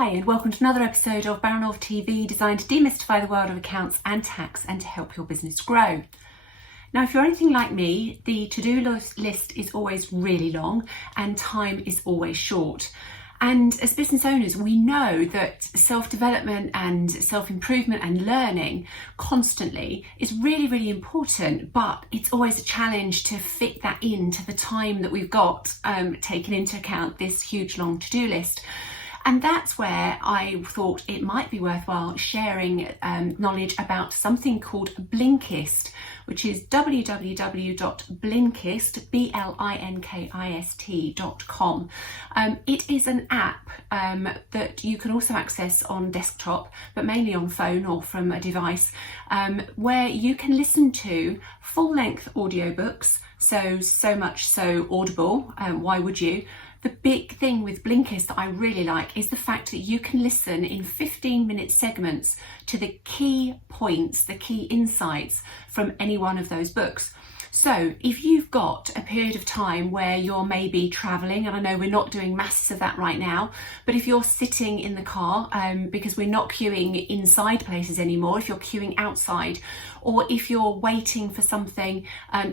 Hi and welcome to another episode of BaranovTV, designed to demystify the world of accounts and tax and to help your business grow. Now, if you're anything like me, the to-do list is always really long and time is always short. And as business owners, we know that self-development and self-improvement and learning constantly is really, really important, but it's always a challenge to fit that into the time that we've got, taking into account this huge long to-do list. And that's where I thought it might be worthwhile sharing knowledge about something called Blinkist, which is www.blinkist, blinkist.com. It is an app that you can also access on desktop, but mainly on phone or from a device, where you can listen to full-length audiobooks, so much so audible. Why would you? The big thing with Blinkist that I really like is the fact that you can listen in 15-minute segments to the key points, the key insights from any one of those books. So if you've got a period of time where you're maybe traveling, and I know we're not doing masses of that right now, but if you're sitting in the car, because we're not queuing inside places anymore, if you're queuing outside, or if you're waiting for something,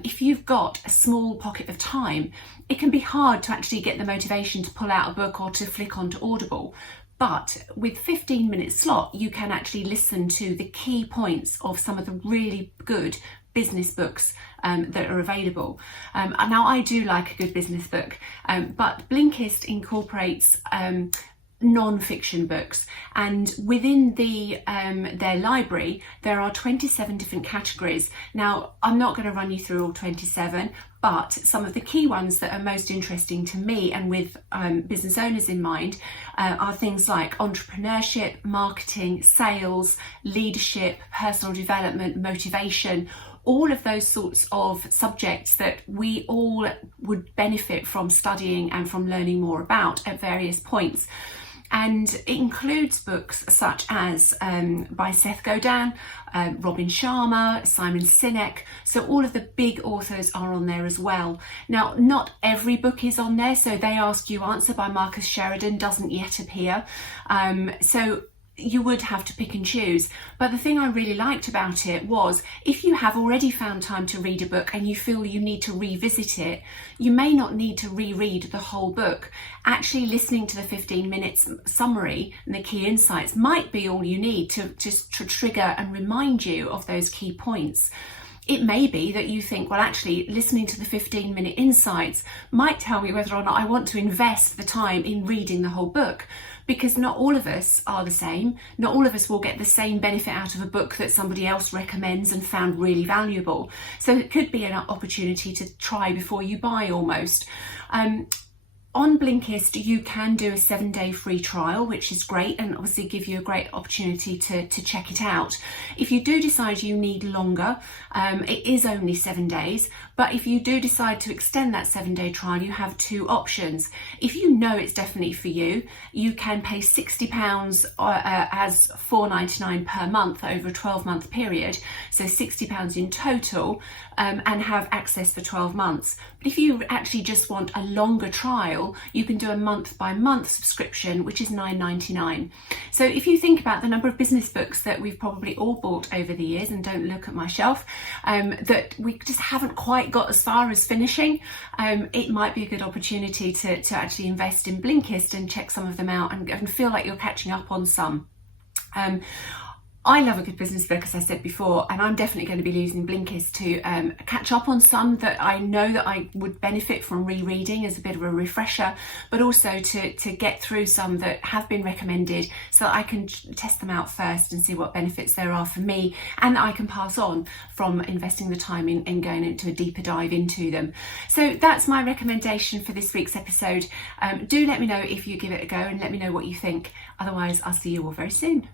if you've got a small pocket of time, it can be hard to actually get the motivation to pull out a book or to flick onto Audible. But with 15-minute slot, you can actually listen to the key points of some of the really good business books that are available. And now I do like a good business book, but Blinkist incorporates non-fiction books, and within their library there are 27 different categories. Now, I'm not going to run you through all 27, but some of the key ones that are most interesting to me and with business owners in mind are things like entrepreneurship, marketing, sales, leadership, personal development, motivation, all of those sorts of subjects that we all would benefit from studying and from learning more about at various points. And it includes books such as by Seth Godin, Robin Sharma, Simon Sinek. So all of the big authors are on there as well. Now, not every book is on there. So They Ask You Answer by Marcus Sheridan doesn't yet appear. So you would have to pick and choose. But the thing I really liked about it was, if you have already found time to read a book and you feel you need to revisit it, you may not need to reread the whole book. Actually listening to the 15 minutes summary and the key insights might be all you need to just to trigger and remind you of those key points. It may be that you think, well, actually listening to the 15-minute insights might tell me whether or not I want to invest the time in reading the whole book, because not all of us are the same. Not all of us will get the same benefit out of a book that somebody else recommends and found really valuable. So it could be an opportunity to try before you buy almost. On Blinkist, you can do a 7-day free trial, which is great, and obviously give you a great opportunity to check it out. If you do decide you need longer, it is only 7 days, but if you do decide to extend that 7-day trial, you have two options. If you know it's definitely for you, you can pay £60 as $4.99 per month over a 12-month period, so £60 in total, and have access for 12 months. But if you actually just want a longer trial, you can do a month-by-month subscription, which is $9.99. So if you think about the number of business books that we've probably all bought over the years, and don't look at my shelf, that we just haven't quite got as far as finishing, it might be a good opportunity to actually invest in Blinkist and check some of them out and feel like you're catching up on some. I love a good business book, as I said before, and I'm definitely going to be using Blinkist to catch up on some that I know that I would benefit from rereading as a bit of a refresher, but also to get through some that have been recommended so that I can test them out first and see what benefits there are for me, and that I can pass on from investing the time in going into a deeper dive into them. So that's my recommendation for this week's episode. Do let me know if you give it a go and let me know what you think. Otherwise, I'll see you all very soon.